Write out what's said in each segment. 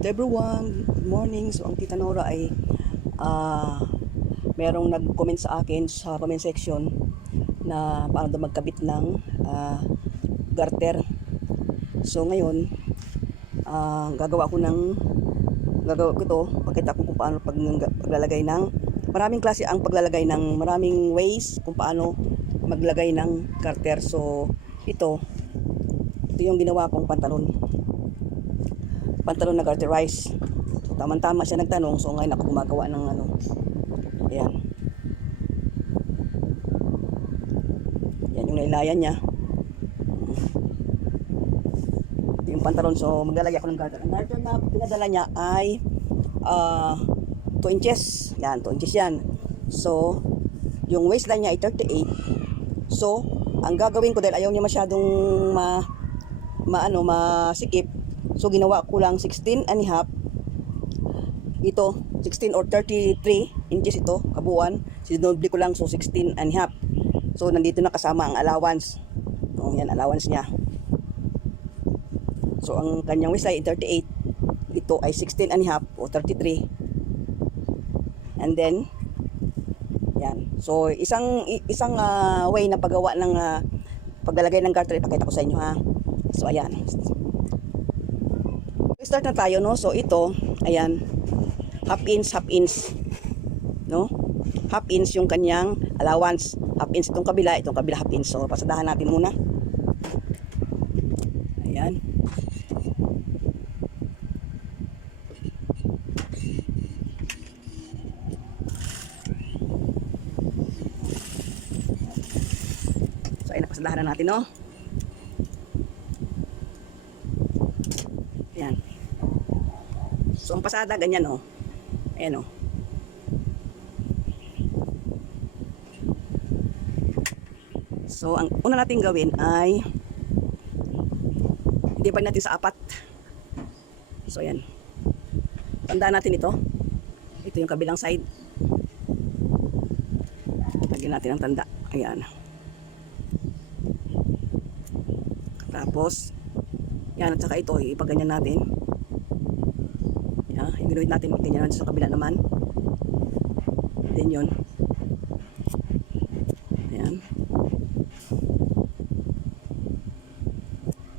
Alright everyone, good morning. So ang Tita Nora ay merong nag-comment sa akin sa comment section na paano daw magkabit ng garter. So ngayon, gagawa ko ito, pakita ko kung paano paglalagay ng maraming klase ang paglalagay ng maraming ways kung paano maglagay ng garter. So ito yung ginawa kong pantalon na garterize. So, tama-tama siya nagtanong. So ngayon ako gumagawa ng ayan. Yan yung nailayan niya. Ito yung pantalon. So maglalagay ako ng garter. Ang garter na pinadala niya ay 2 inches. Yan, 2 inches yan. So yung waistline niya ay 38. So ang gagawin ko, dahil ayaw niya masyadong masikip, so ginawa ko lang 16 and a half. Ito 16 or 33 inches ito kabuuan. Sinoble ko lang, so 16 and a half. So nandito na kasama ang allowance. Yan allowance niya. So ang kanyang waistline ay 38. Ito ay 16 and a half o 33. And then yan. So isang way na paggawa ng paglalagay ng garter, ipakita ko sa inyo ha. So ayan. Start na tayo, no? So ito, ayan, half inch, no? Half inch yung kanyang allowance. Half inch itong kabila half inch. So pasadahan natin muna. Ayan. So ayan, pasadahan na natin, no? Ayan. So ang pasada ganyan, oh. Ayan, oh. So ang una natin gawin ay i-divide natin sa 4. So ayan. Tandaan natin ito. Ito yung kabilang side. Lagyan natin ang tanda. Ayan. Tapos yan, at saka ito, ipaganyan natin. Yan, i-ganoid natin, iganyan natin sa kabila naman. Then yun. Ayan.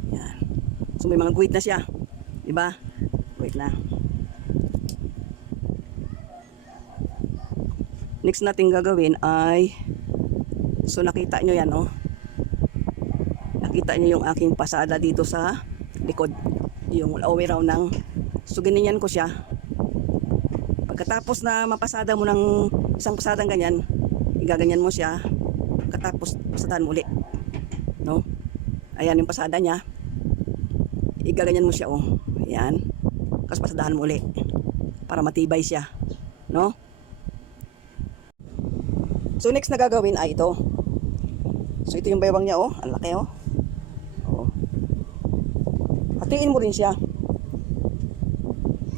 Yan. So may mga guhit na siya. Diba? Guhit na. Next natin gagawin ay, so nakita nyo yan, oh. Nakita nyo yung aking pasada dito sa likod, yung all way round ng, so ganyan ko siya. Pagkatapos na mapasada mo ng isang pasadang ganyan, igaganyan mo siya. Pagkatapos pasadahan mo uli, no? Ayan yung pasada niya, igaganyan mo siya, oh. Ayan, tapos pasadahan mo uli para matibay siya, no? So next na gagawin ay ito. So ito yung baywang niya, oh. Ang laki, oh. Hatiin mo rin siya.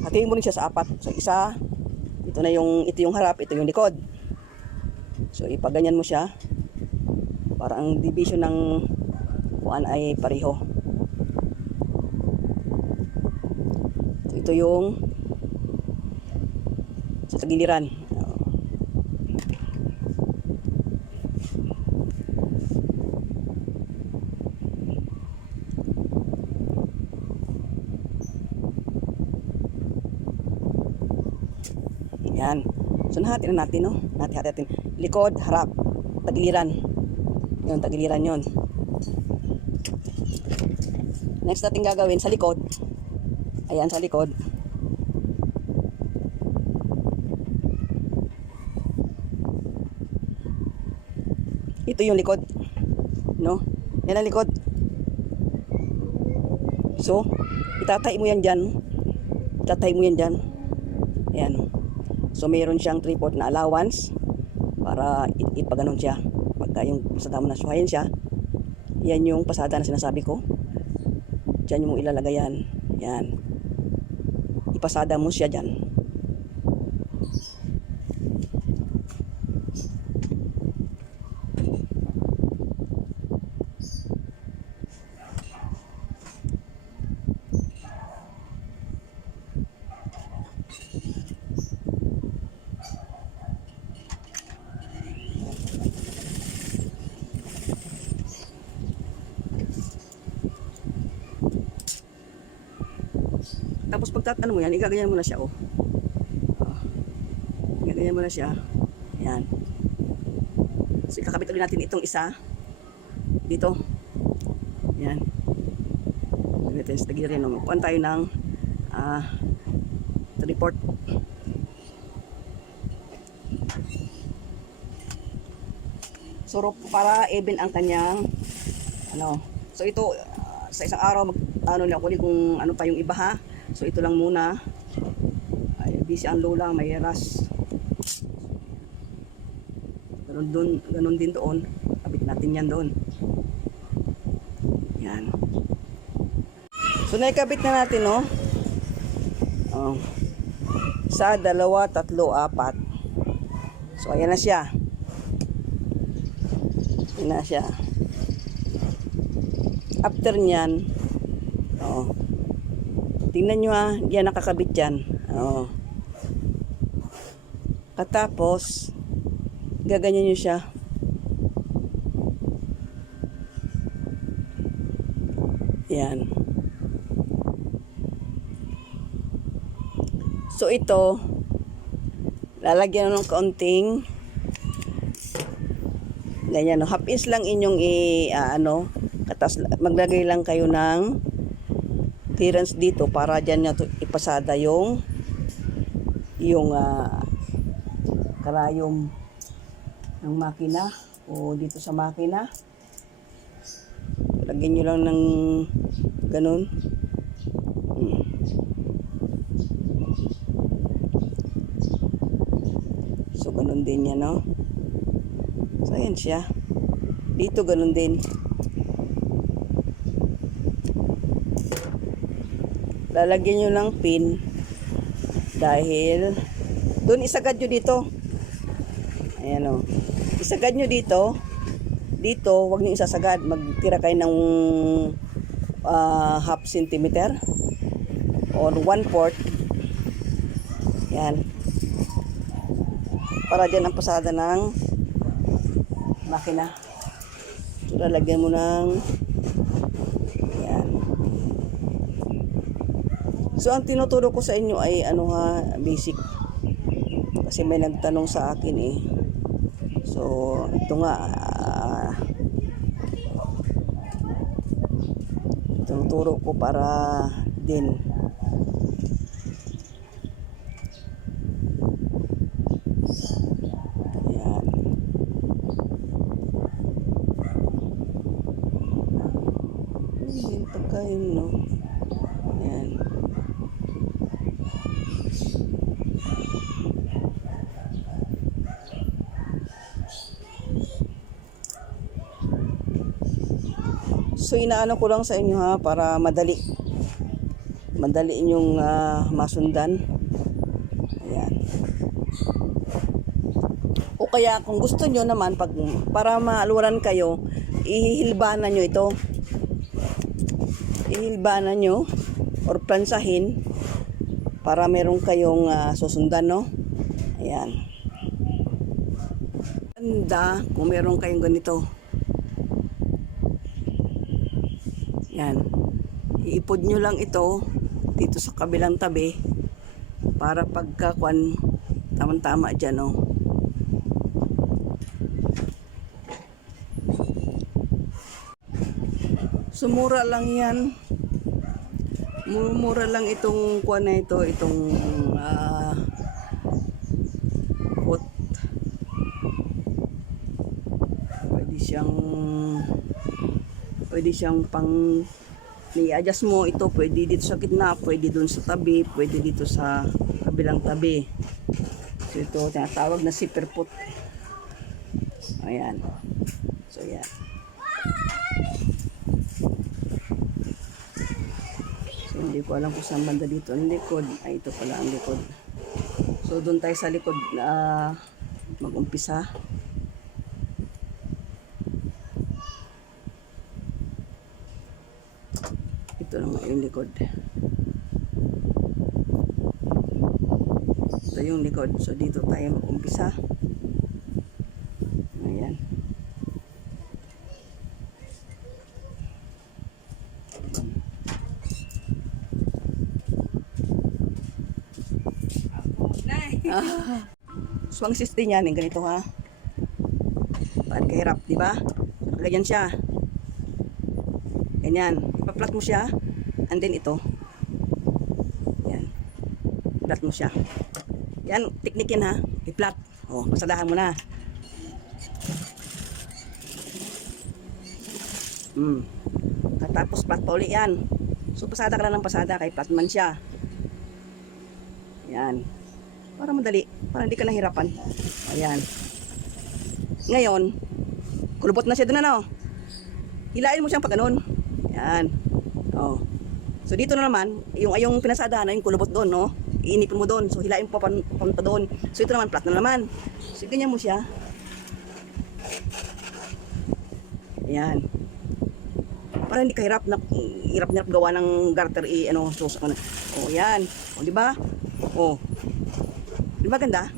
Hatiin mo rin siya sa 4. So isa, ito yung harap, ito yung likod. So ipaganyan mo siya para ang division ng kuan ay pareho. So ito yung sa tagiliran. Yan. So nahatin na natin, no? Natin. Likod, harap, tagiliran. Yun, tagiliran yun. Next natin gagawin sa likod. Ayan, sa likod. Ito yung likod. No? Yan ang likod. So, itatay mo yan dyan. Ayan. So mayroon siyang 3/4 na allowance para ipaganon siya. Pagka yung pasada mo na suhayin siya, yan yung pasada na sinasabi ko. Diyan yung ilalagay yan. Yan. Ipasada mo siya dyan. Tapos pag ano mo yan, igaganyan mo na siya, oh. Igaganyan mo na siya. Ayan. So, ikakabit ulit natin itong isa. Dito. Ayan. Natin sa tagiri, no? Magpuan tayo ng report. So, para even ang kanyang ano. So, ito sa isang araw ano na kunin kung ano pa yung iba, ha. So, ito lang muna. Ay, busy ang lola, may ras. Ganun din doon. Kabit natin yan doon. Yan. So, naikabit na natin, no? Oh. Sa 2, 3, 4. So, ayan na siya. Ayan na siya. After nyan, oh. Tingnan nyo, ha. Yan nakakabit dyan. Oh. Katapos, gaganyan nyo siya. Yan. So, ito, lalagyan ng kaunting ganyan, no? Half inch lang inyong katas, maglagay lang kayo ng clearance dito para dyan na ipasada yung karayom ng makina o dito sa makina. Lagyan nyo lang ng ganun. So, ganun din yan, no? So, ayan siya. Dito, ganun din. Lalagyan nyo ng pin dahil doon isagad nyo dito. Ayan, o. Isagad nyo dito. Dito, wag nyo isasagad. Magtira kayo ng half centimeter or 1/4. Yan. Para dyan ang pasada ng makina. So, lalagyan mo ng yan. So, ang tinuturo ko sa inyo ay basic. Kasi may nagtanong sa akin, eh. So, ito nga tinuturo ko para din yan. Yan pagkain, no? Yan. So, inaano ko lang sa inyo, ha, para madali inyong masundan. Ayan. O kaya kung gusto nyo naman, para maaluran kayo, ihilbanan nyo ito. Ihilbanan nyo or plansahin para meron kayong susundan, no? Ayan. Ganda kung meron kayong ganito. Yan. Iipod nyo lang ito dito sa kabilang tabi para pagkakuan tamang-tama dyan, oh. Sumura lang yan. Mura lang itong kuan na ito, itong pot. Pwede siyang pang i-adjust mo ito, pwede dito sa gitna, pwede dun sa tabi, pwede dito sa kabilang tabi. So, ito tinatawag na zipper pot. Ayan. So, yan. So, hindi ko alam kung saan banda dito ang likod. Ay, ito pala ang likod. So, doon tayo sa likod mag-umpisa. Ito naman yung likod. Ito yung likod. So, dito tayo mag-umpisa. Ayan. So, ang system niyan, ganito ha. Paano kahirap, di ba? Ganyan siya. Ganyan. Ipa-flat mo siya. And then ito. Yan. Flat mo siya. Yan, technique yan ha. I-flat. O, pasadahan mo na. Tapos flat pa uli yan. So, pasada ka lang ng pasada. Kahit flat man siya. Yan. Para madali. Para hindi ka nahirapan. Ayan. Ngayon, kulubot na siya doon na, no? Hilain mo siyang pag ganun. Yan. Oh. So dito na naman, yung pinasadahan na yung kulubot doon, no? Iinipin mo doon. So hilain mo papunta doon. So ito naman, flat na naman. So ganyan mo siya. Yan. Para hindi ka hirap na gawa ng garter Oh, yan. Oh, di ba? Oh. Di ba ganda?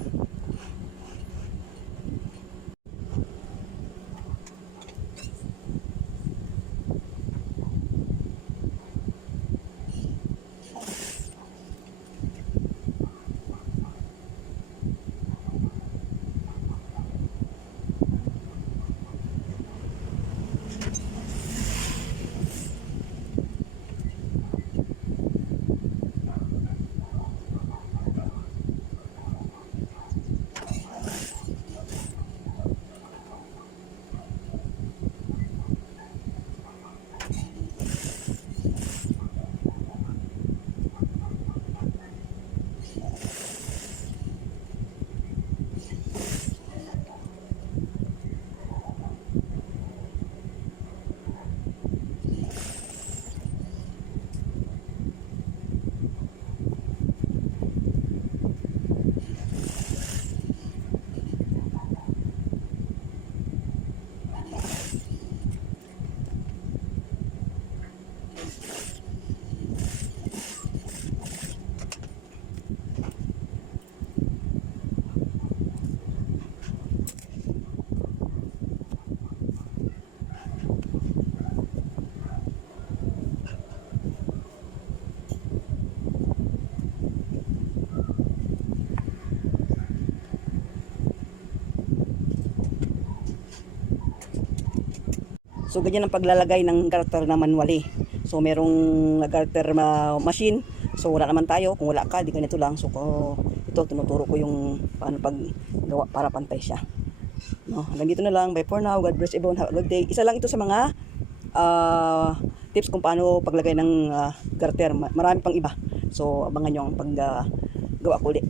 So ganyan ang paglalagay ng garter na manually. So merong garter machine. So wala naman tayo. Kung wala ka, di ganito lang. So ito tinuturo ko yung paano paggawa para pantay siya. No, hanggang dito na lang. Bye for now. God bless everyone. Have a good day. Isa lang ito sa mga tips kung paano paglagay ng garter. Marami pang iba. So abangan nyo ang paggawa ko ulit.